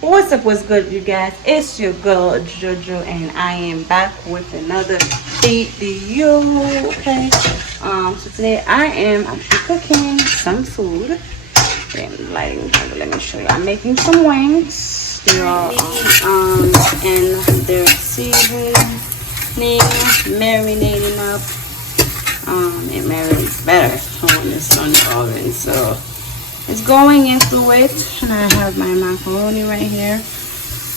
What's good, you guys? It's your girl Jojo, and I am back with another video. Okay, so today I am actually cooking some food. Let me show you. I'm making some wings. They are and they're seasoning, marinating up. It marinates better when it's on the oven, so it's going into it. And I have my macaroni right here.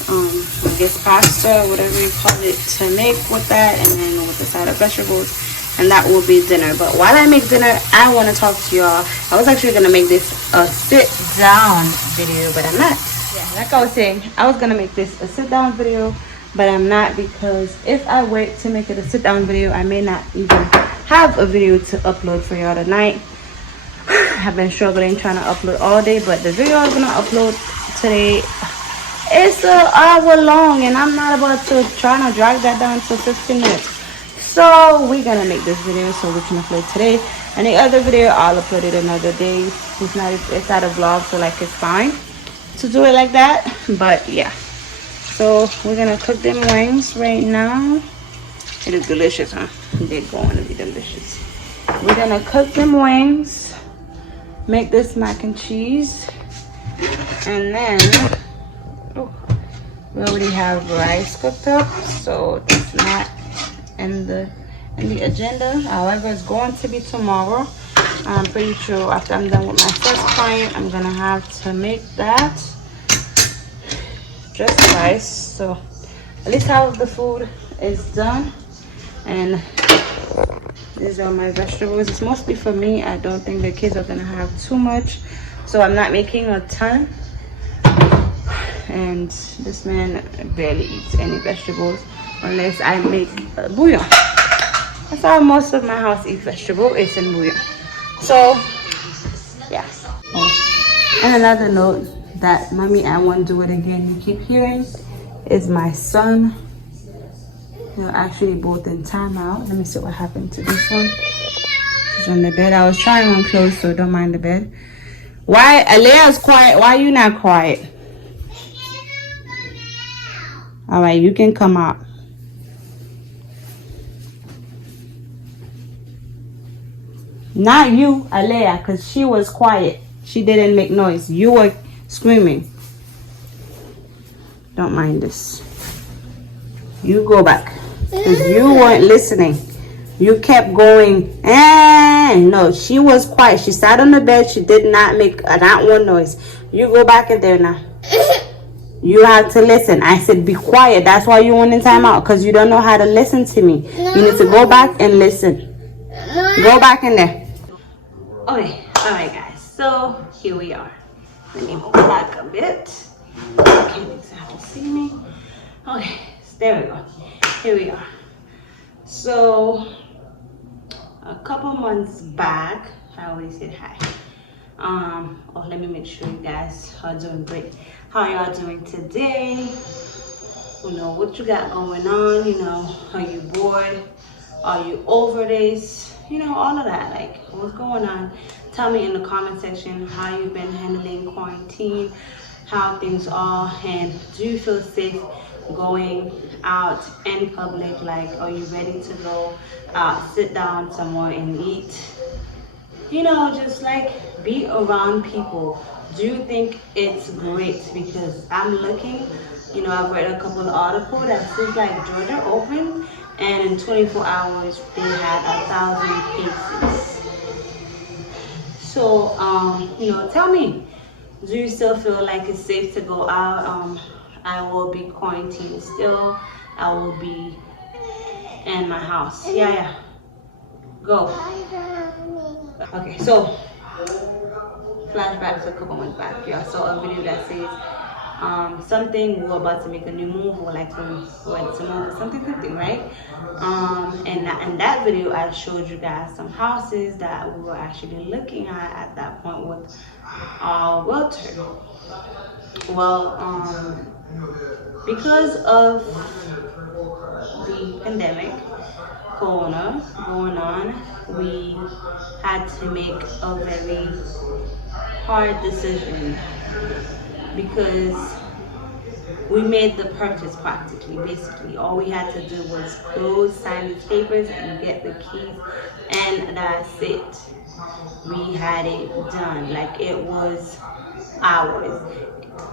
I guess pasta, whatever you call it, to make with that, and then with the side of vegetables, and that will be dinner. But while I make dinner, I want to talk to y'all. I was actually gonna make this a sit down video, but I'm not. Yeah, like I was saying, I was gonna make this a sit down video, but I'm not, because if I wait to make it a sit down video, I may not even have a video to upload for y'all tonight. I've been struggling trying to upload all day, but the video I'm gonna upload today, it's an hour long, and I'm not about to try to drag that down to 15 minutes. So we're gonna make this video so we can upload today, and the other video I'll upload it another day. It's not a vlog, so like it's fine to do it like that. But yeah, so we're gonna cook them wings right now. It is delicious, huh? They're going to be delicious. We're gonna cook them wings, make this mac and cheese, and then we already have rice cooked up, so it's not in the agenda. However, it's going to be tomorrow. I'm pretty sure after I'm done with my first client, I'm gonna have to make that just rice. So at least half of the food is done, and these are my vegetables. It's mostly for me. I don't think the kids are gonna have too much, so I'm not making a ton. And this man barely eats any vegetables unless I make bouillon. That's how most of my house eats vegetable. It's in bouillon. So yeah. And another note that mommy, I won't do it again, you keep hearing, is my son. They're actually both in timeout. Let me see what happened to this one. She's on the bed. I was trying on clothes, so don't mind the bed. Why Alea's quiet? Why are you not quiet? All right, you can come out. Not you, Alea, because she was quiet. She didn't make noise. You were screaming. Don't mind this. You go back, because you weren't listening. You kept going. No, she was quiet. She sat on the bed. She did not make not one noise. You go back in there now. You have to listen. I said be quiet. That's why you went in timeout, because you don't know how to listen to me. You need to go back and listen. Go back in there. Okay, alright guys. So here we are. Let me move back a bit. You can't exactly see me. Okay, so there we go. Here we are. So a couple months back, I always said hi. Let me make sure you guys are doing great. How y'all doing today? You know, what you got going on? You know, are you bored? Are you over this? You know, all of that. Like, what's going on? Tell me in the comment section how you've been handling quarantine, how things are, and do you feel safe going out in public? Like, are you ready to go out, sit down somewhere and eat? You know, just like be around people. Do you think it's great? Because I'm looking, you know, I've read a couple of articles that says like Georgia opened, and in 24 hours they had 1,000 cases. So, you know, tell me, do you still feel like it's safe to go out? I will be quarantined still. I will be in my house. Yeah. Go. Okay, so flashbacks a couple months back. Yeah, I saw a video that says something, we're about to make a new move, or like to move something, right? And in that video I showed you guys some houses that we were actually looking at that point with our realtor. Well, because of the pandemic, corona going on, we had to make a very hard decision, because we made the purchase practically. Basically, all we had to do was close, sign the papers, and get the keys, and that's it. We had it done. Like, it was ours.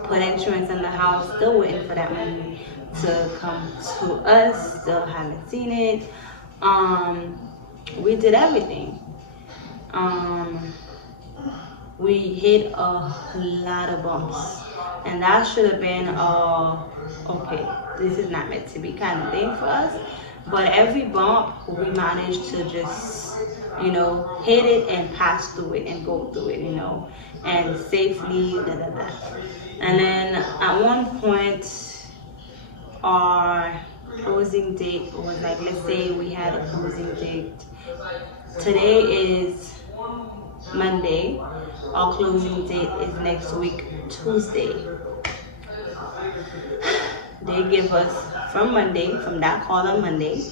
Put insurance in the house, still waiting for that money to come to us, still haven't seen it. We did everything. We hit a lot of bumps, and that should have been okay, this is not meant to be kind of thing for us. But every bump we managed to just, hit it and pass through it and go through it, and safely, da da da. And then at one point, our closing date was like, let's say we had a closing date. Today is Monday. Our closing date is next week, Tuesday. They give us from that call on Monday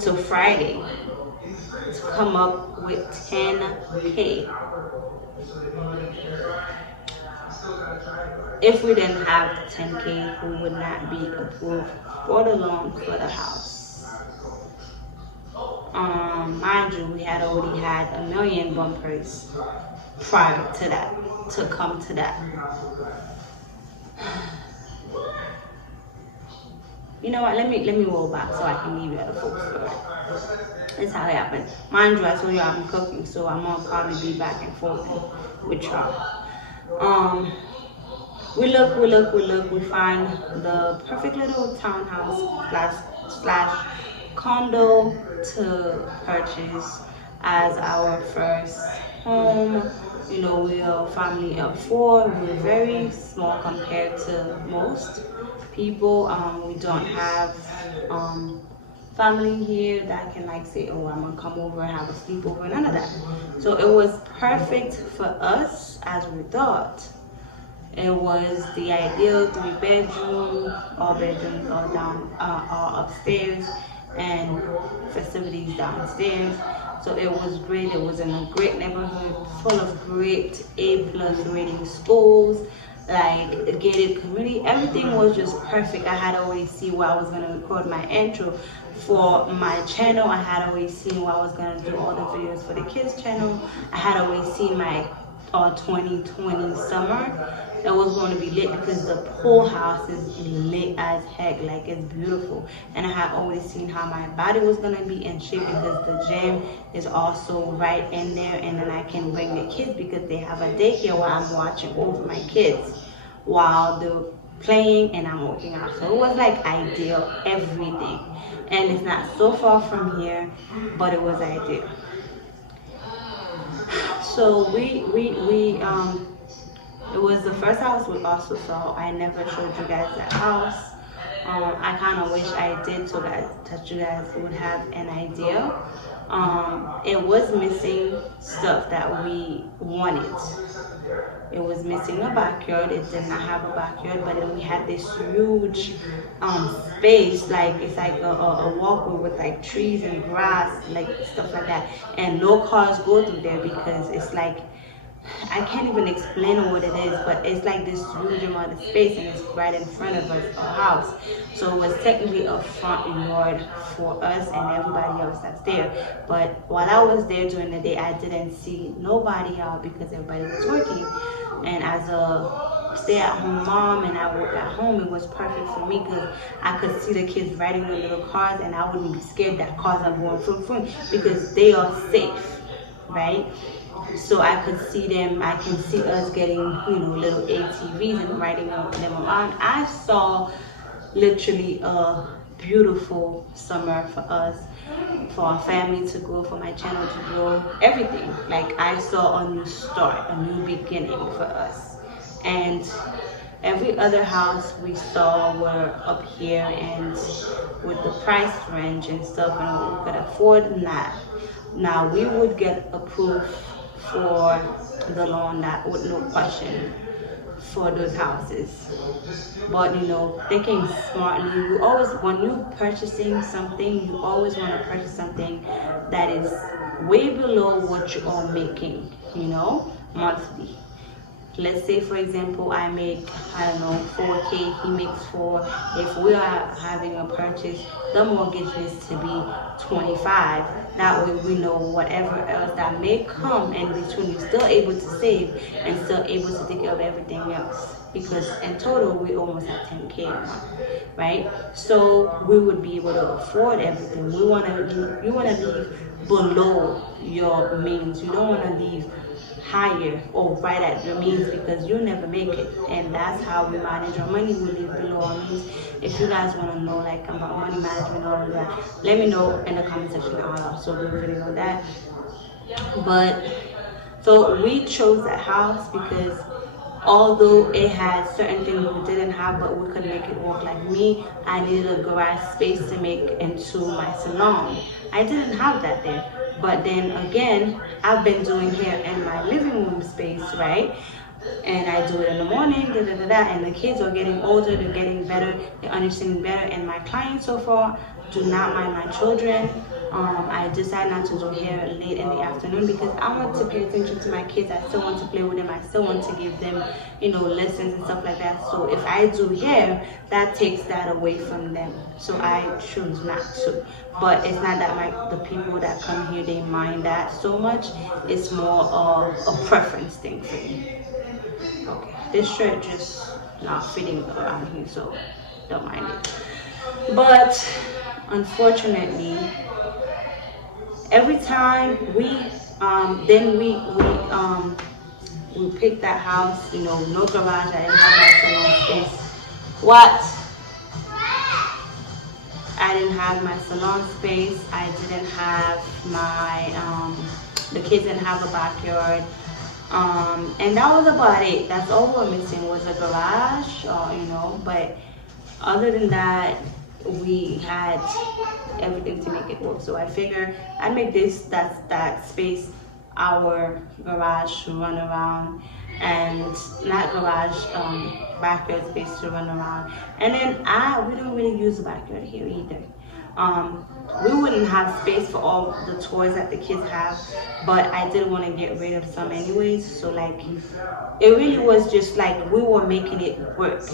to Friday to come up with 10K. If we didn't have 10K, we would not be approved for the loan for the house. Mind you, we had already had 1 million bumpers prior to that, to come to that. You know what, let me roll back so I can give you the full story. That's how it happened. Mind you, I told you I'm cooking, so I'm gonna probably be back and forth with y'all. We look, we find the perfect little townhouse slash condo to purchase as our first home. We are a family of 4. We're very small compared to most people. We don't have family here that can like say, oh, I'm gonna come over and have a sleepover, none of that. So it was perfect for us as we thought. It was the ideal 3-bedroom, all bedrooms all down, all upstairs, and facilities downstairs. So it was great. It was in a great neighborhood, full of great A+ rating schools, like a gated community. Everything was just perfect. I had already seen where I was gonna record my intro for my channel. I had already seen where I was gonna do all the videos for the kids channel. I had already seen my 2020 summer. It was going to be lit because the pool house is lit as heck. Like, it's beautiful. And I had already seen how my body was going to be in shape because the gym is also right in there. And then I can bring the kids because they have a daycare where I'm watching over my kids while they're playing and I'm working out. So it was like ideal, everything. And it's not so far from here, but it was ideal. So it was the first house we also saw. I never showed you guys that house. I kind of wish I did so that you guys would have an idea. It was missing stuff that we wanted. It was missing a backyard. It did not have a backyard, but then we had this huge space, like it's like a walkway with like trees and grass, like stuff like that. And no cars go through there because it's like, I can't even explain what it is, but it's like this huge amount of space and it's right in front of us, our house. So it was technically a front yard for us and everybody else that's there. But while I was there during the day, I didn't see nobody out because everybody was working. And as a stay-at-home mom and I work at home, it was perfect for me because I could see the kids riding their little cars and I wouldn't be scared that cars are going from because they are safe, right? So I could see them, I can see us getting, little ATVs and riding them around. I saw literally a beautiful summer for us, for our family to grow, for my channel to grow, everything. Like, I saw a new start, a new beginning for us. And every other house we saw were up here and with the price range and stuff and what we could afford, now we would get approved for the loan that with no question for those houses. But thinking smartly, you always, when you're purchasing something, you always want to purchase something that is way below what you are making, monthly. let's say for example I make, I don't know, 4K, he makes 4. If we are having a purchase, the mortgage needs to be 25. That way we know whatever else that may come in between, you're still able to save and still able to take care of everything else, because in total we almost have 10K a month, right? So we would be able to afford everything. You want to leave below your means. You don't want to leave higher or right at your means, because you never make it. And that's how we manage our money. We live below our means. If you guys want to know like about money management and all of that, let me know in the comment section. I'll also do a video on that. But so we chose that house because although it had certain things we didn't have, but we could make it work. Like me, I needed a garage space to make into my salon. I didn't have that there. But then again, I've been doing hair in my living room space, right? And I do it in the morning, and the kids are getting older, they're getting better, they're understanding better. And my clients so far do not mind my children. I decided not to do hair late in the afternoon because I want to pay attention to my kids. I still want to play with them. I still want to give them, lessons and stuff like that. So if I do hair, that takes that away from them. So I choose not to. But it's not that the people that come here, they mind that so much. It's more of a preference thing for me. Okay, this shirt just not fitting around here, so don't mind it. But unfortunately, every time we picked that house, no garage. I didn't have my salon space. What? I didn't have my salon space. I didn't have my the kids didn't have a backyard. And that was about it. That's all we're missing was a garage, but other than that, we had everything to make it work. So I figured I'd make that space our garage to run around, and not garage, backyard space to run around. And then we don't really use the backyard here either. We wouldn't have space for all the toys that the kids have, but I did want to get rid of some anyways. So like, it really was just like we were making it work.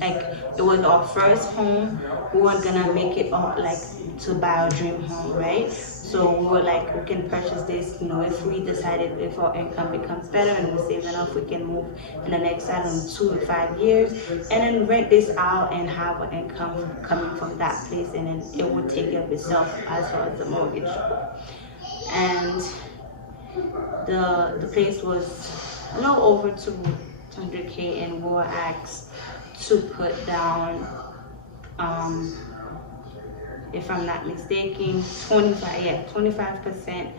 Like, it was our first home. We weren't gonna make it all like to buy our dream home, right? So we were like, we can purchase this, if we decided, if our income becomes better and we save enough, we can move in the next, 2 to 5 years, and then rent this out and have an income coming from that place, and then it would take care of itself as far as the mortgage. And the place was a little over 200K, and we were asked to put down, if I'm not mistaken, 25%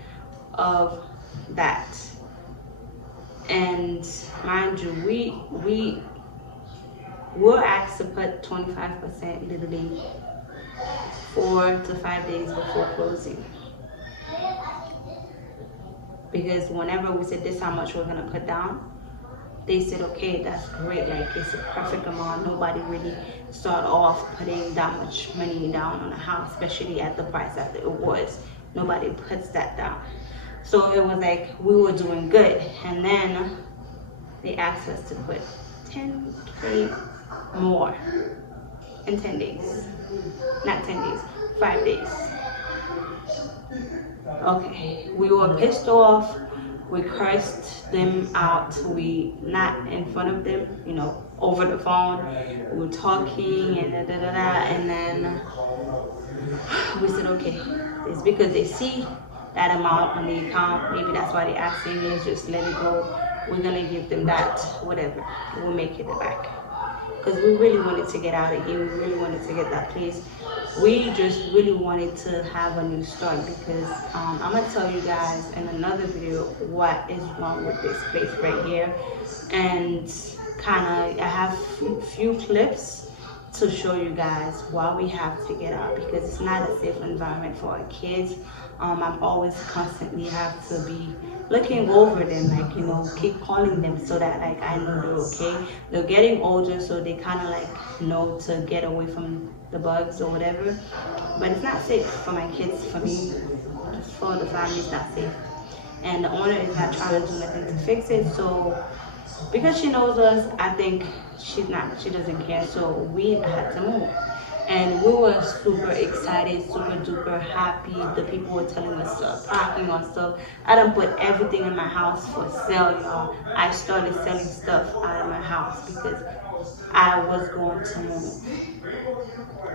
of that. And mind you, we were asked to put 25% literally 4 to 5 days before closing. Because whenever we said this is how much we're gonna put down, they said, okay, that's great, like it's a perfect amount. Nobody really start off putting that much money down on a house, especially at the price that it was. Nobody puts that down. So it was like we were doing good, and then they asked us to put 10K more in 10 days. Not 10 days, 5 days. Okay, we were pissed off. We cursed them out. We, not in front of them, over the phone. We were talking and and then we said, okay, it's because they see that amount on the account. Maybe that's why they're asking me. Just let it go. We're gonna give them that, whatever. We'll make it back. Because we really wanted to get out of here. We really wanted to get that place. We just really wanted to have a new start, because I'm going to tell you guys in another video what is wrong with this place right here. And I have a few clips to show you guys why we have to get out, because it's not a safe environment for our kids. I'm always constantly have to be looking over them, like, keep calling them so that like I know they're okay. They're getting older, so they kind of like know to get away from the bugs or whatever. But it's not safe for my kids, for me, just for the family. It's not safe, and the owner is not trying to do nothing to fix it. So because she knows us, I think she doesn't care. So we had to move. And we were super excited, super duper happy. The people were telling us stuff, talking on stuff. I done put everything in my house for sale, y'all. I started selling stuff out of my house because I was going to move.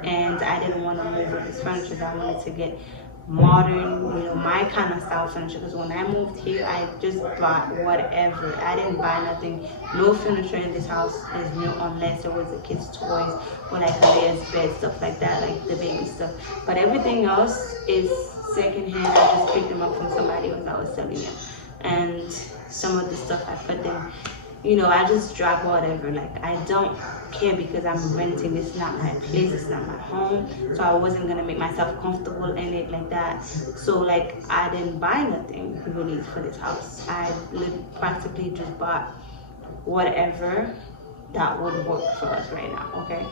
And I didn't want to move with this furniture. I wanted to get modern, my kind of style furniture. Because when I moved here, I just bought whatever. I didn't buy nothing. No furniture in this house is new unless it was a kid's toys or like a layer's bed, stuff like that, like the baby stuff. But everything else is secondhand. I just picked them up from somebody else that was selling them. And some of the stuff I put them, I just drop whatever. Like, I don't care because I'm renting. This is not my place. It's not my home. So I wasn't going to make myself comfortable in it like that. So, like, I didn't buy nothing really for this house. I practically just bought whatever that would work for us right now, okay?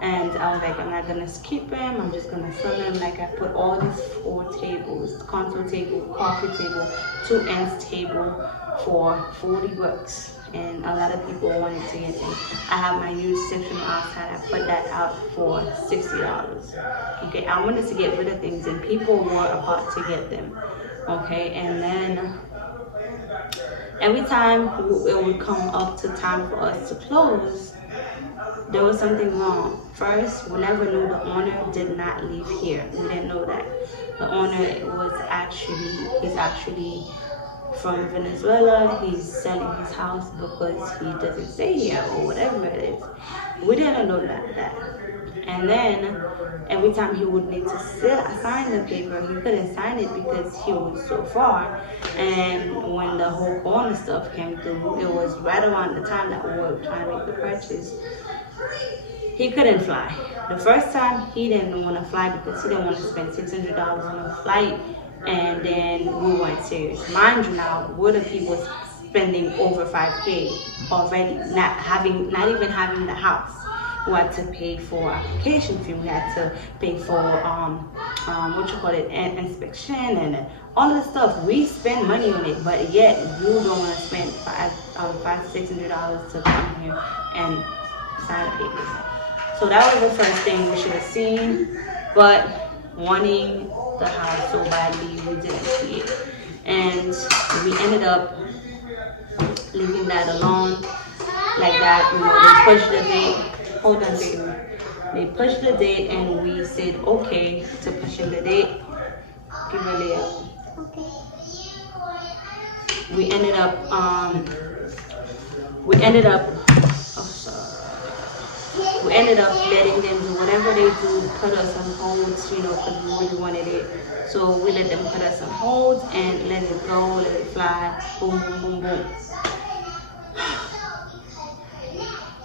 And I was like, I'm not gonna skip them. I'm just gonna sell them. Like, I put all these 4 tables, console table, coffee table, 2 ends table for $40. And a lot of people wanted to get them. I have my used sectional outside. I put that out for $60. Okay, I wanted to get rid of things, and people were about to get them. Okay, and then every time it would come up to time for us to close, there was something wrong. First, we never knew the owner did not live here. We didn't know that. The owner is actually from Venezuela. He's selling his house because he doesn't stay here or whatever it is. We didn't know that. And then every time he would need to sign the paper, he couldn't sign it because he was so far. And when the whole corner stuff came through, it was right around the time that we were trying to make the purchase. He couldn't fly. The first time, he didn't want to fly because he didn't want to spend $600 on a flight, and then we weren't serious. Mind you, now we're the people spending over $5K already, not even having the house. We had to pay for application fee. We had to pay for inspection and all the stuff. We spend money on it, but yet you don't want to spend $500-$600 to come here and sign the papers. So that was the first thing we should have seen, but wanting the house so badly, we didn't see it. And we ended up leaving that alone like that. They pushed the date. Hold on, baby. They pushed the date, and we said okay to pushing the date. Give her a layup. Okay. We ended up letting them do whatever they do, put us on hold, because we really wanted it. So we let them put us on hold and let it go, let it fly, boom, boom, boom, boom.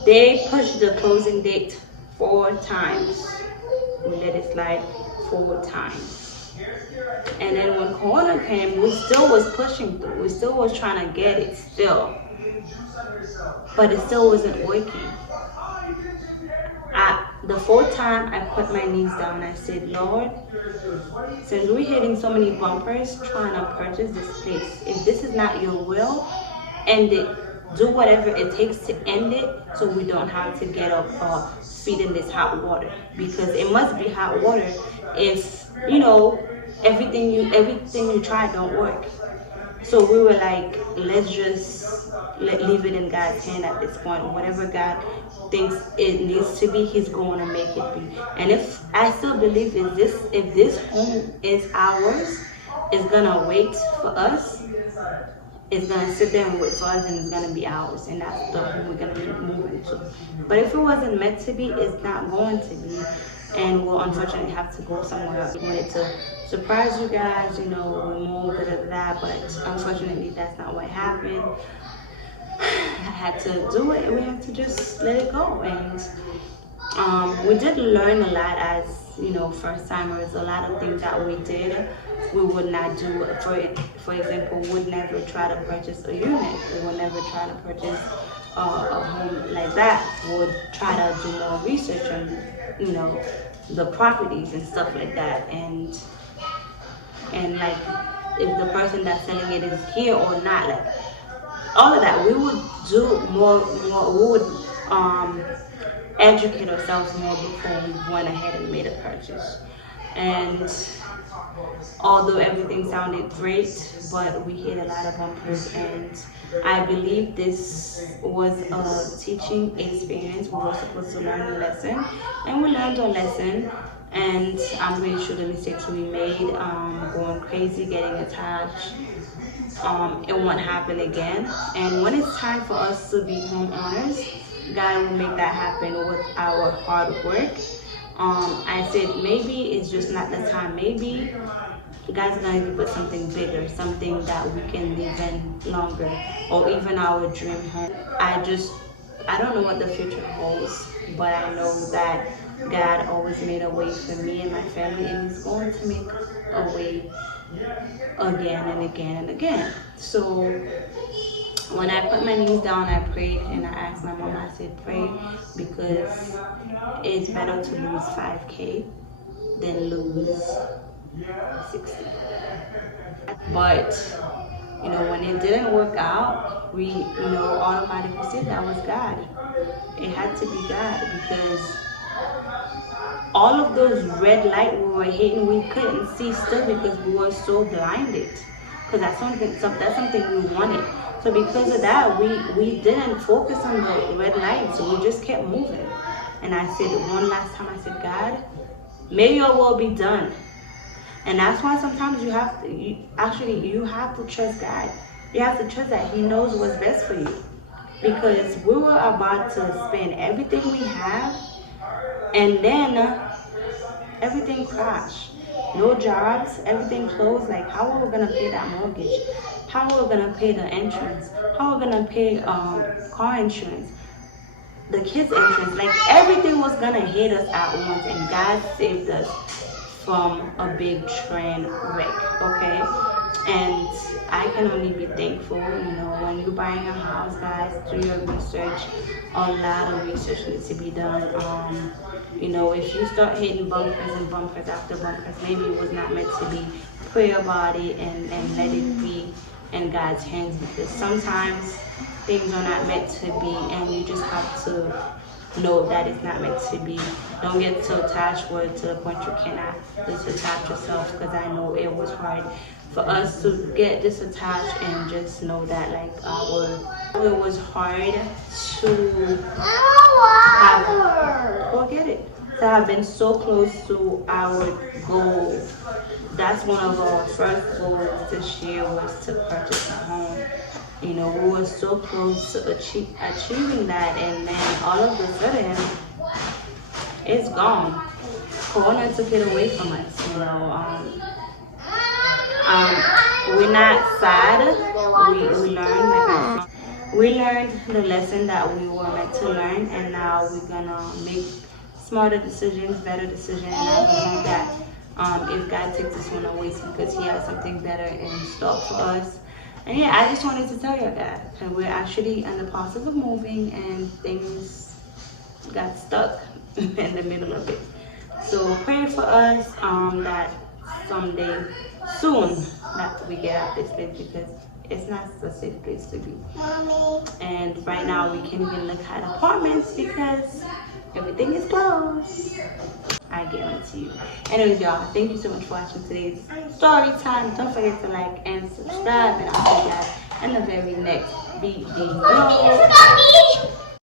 They pushed the closing date 4 times. We let it slide 4 times. And then when Corona came, we still was pushing through. We still was trying to get it still. But it still wasn't working. The 4th time, I put my knees down. I said, Lord, since we're hitting so many bumpers trying to purchase this place, if this is not your will, end it. Do whatever it takes to end it so we don't have to get up or feed in this hot water. Because it must be hot water if, everything you try don't work. So we were like, let's just leave it in God's hand at this point. Whatever God thinks it needs to be, He's going to make it be. And if I still believe if this home is ours, it's gonna wait for us. It's gonna sit there and wait for us, and it's gonna be ours, and that's the home we're gonna be moving to. But if it wasn't meant to be, it's not going to be, and we'll unfortunately have to go somewhere else. We wanted to surprise you guys, we moved that, but unfortunately that's not what happened. I had to do it, and we had to just let it go. And we did learn a lot as first timers. A lot of things that we did, we would not do. For example, we would never try to purchase a unit. We would never try to purchase a home like that. We would try to do more research on the properties and stuff like that, and like if the person that's selling it is here or not. Like all of that. We would do more. We would educate ourselves more before we went ahead and made a purchase. And although everything sounded great, but we hit a lot of bumpers, and I believe this was a teaching experience. We were supposed to learn a lesson, and we learned a lesson. And I'm pretty sure the mistakes we made, going crazy, getting attached, it won't happen again. And when it's time for us to be homeowners, God will make that happen with our hard work. I said maybe it's just not the time. Maybe God's gonna give us something bigger, something that we can live in longer, or even our dream home. I don't know what the future holds, but I know that God always made a way for me and my family, and He's going to make a way again and again and again. So when I put my knees down, I prayed, and I asked my mom, I said, pray, because it's better to lose 5K than lose 60. But when it didn't work out, we automatically said that was God. It had to be God, because all of those red lights we were hitting, we couldn't see still because we were so blinded. Because that's something we wanted. So because of that, we didn't focus on the red lights. We just kept moving. And I said one last time, I said, God, may your will be done. And that's why sometimes you have to trust God. You have to trust that He knows what's best for you. Because we were about to spend everything we have, and then everything crashed. No jobs, everything closed. Like, how are we gonna pay that mortgage? How are we gonna pay the insurance? How are we gonna pay car insurance? The kids' insurance? Like, everything was gonna hit us at once, and God saved us from a big train wreck, okay? And I can only be thankful. When you're buying a house, guys, do your research. A lot of research needs to be done. If you start hitting bumpers and bumpers after bumpers, maybe it was not meant to be. Pray about it and let it be in God's hands, because sometimes things are not meant to be, and you just have to know that it's not meant to be. Don't get so attached with it to the point you cannot disattach yourself, because I know it was hard for us to get disattached, and just know that it was hard to have been so close to our goal. That's one of our first goals this year, was to purchase a home. We were so close to achieving that, and then all of a sudden, it's gone. Corona took it away from us. We're not sad. We learned the lesson that we were meant to learn, and now we're gonna make smarter decisions, better decisions, and I believe that if God takes this one away, it's because He has something better in store for us. And yeah, I just wanted to tell you that. And we're actually in the process of moving, and things got stuck in the middle of it. So pray for us that someday soon that we get out this place, because it's not a safe place to be. Mommy. And right now we can't even look at apartments because everything is closed. I guarantee you. Anyways, y'all, thank you so much for watching today's story time. Don't forget to like and subscribe, and I'll see you guys in the very next video.